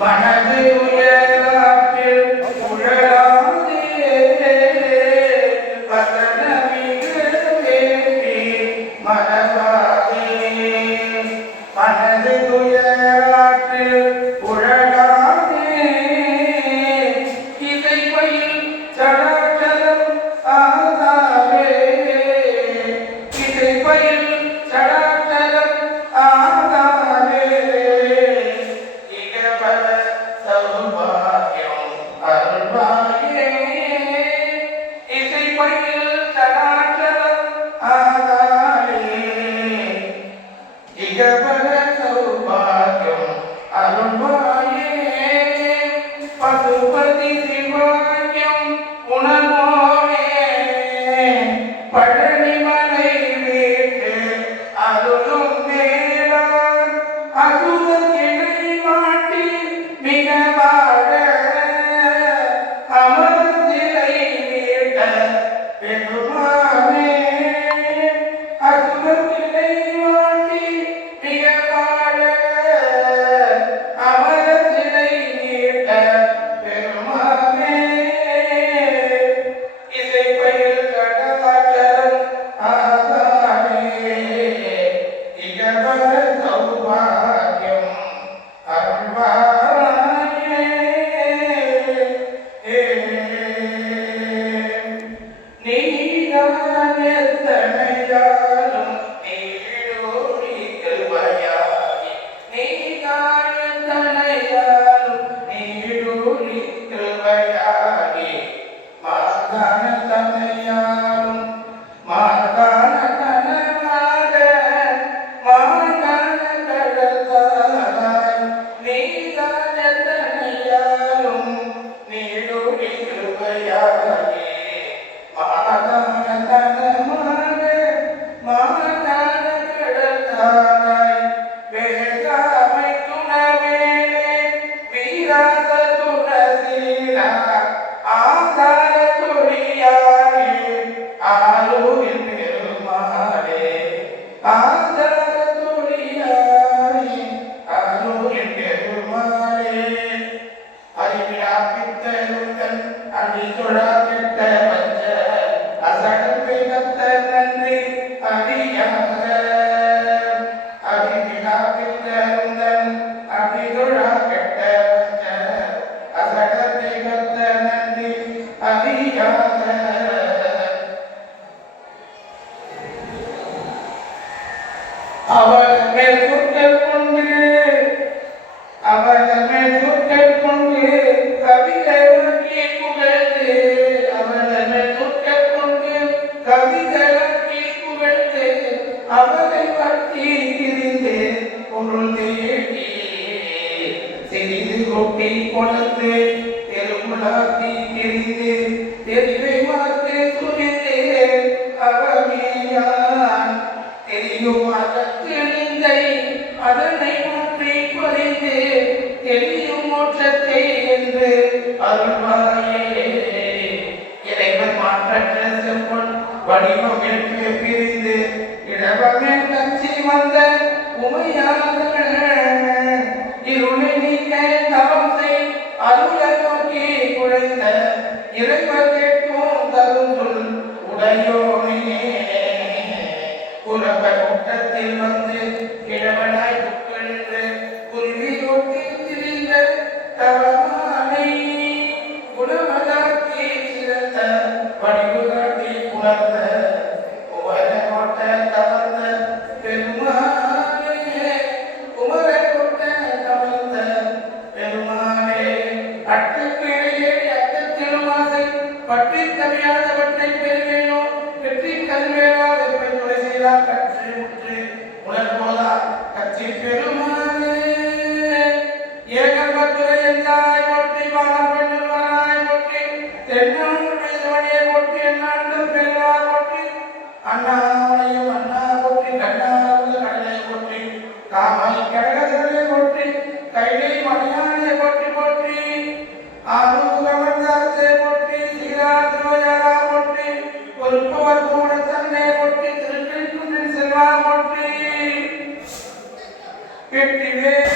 மன அவரை பற்றி திரிந்து பொருள் சிறிது கொட்டி கொழுந்து தெருமுலாக்கி திரிந்து தெரிவை மாற்றி சுழிந்து அவமையான் தெரியும் அதற்கு நிந்தை அதனை மாற்றி குறைந்து தெரியும் மோற்றத்தை என்று அருள்வாயே. இறைவன் மாற்றற்ற செல்வன் வடிவம் உடையோனே உலக கூட்டத்தில் வந்து கிழவனாய் புக்கென்று குருவி ஒட்டி திரிந்த தவமானை குணமதாக்கி சிறந்த வடிவு காட்டி உணர்ந்த உவர கோட்ட தவர்ந்த பெருமானே பற்றி தவியாத கற்று முற்று உணர்வோதா கச்சி பெருமானே. ஏகம்பத்துறை என்றாய் போற்றி பாலம் பெண்ணுவானாய் போற்றி தென்னுடைய போற்றி என்னாண்டும் பெருவா போற்றி அண்ணாவையும் அண்ணா போற்றி கண்ணாவது கடலை போற்றி காமாய் கடகதிரலை போற்றி கைலை மணியானை போற்றி போற்றி வெற்றி வேல்